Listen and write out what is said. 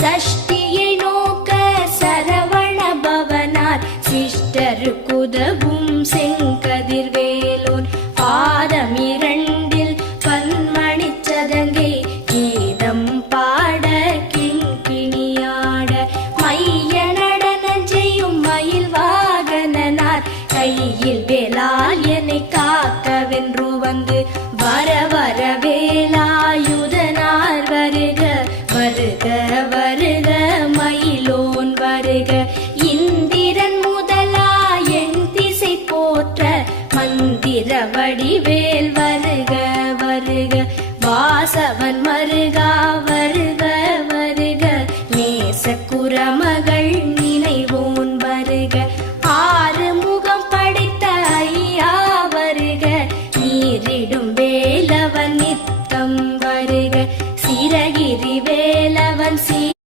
சஷ்டியை நோக்க சரவண பவனார் சிஷ்டருக்குதவும் செங்கதிர்வேலோன் பாதம் இரண்டில் பன்மணிச் சதங்கை கீதம் பாட கிண்கிணியாட மைய நடனம் செய்யும் மயில் வாகனனார் கையில் வேலால் என்னை காக்கவென்று வந்து வர வர வேலாயுதனார் வருக வருக வருக மயிலோன் வருக இந்திரன் முதலா என் திசை போற்ற மந்திர வடிவே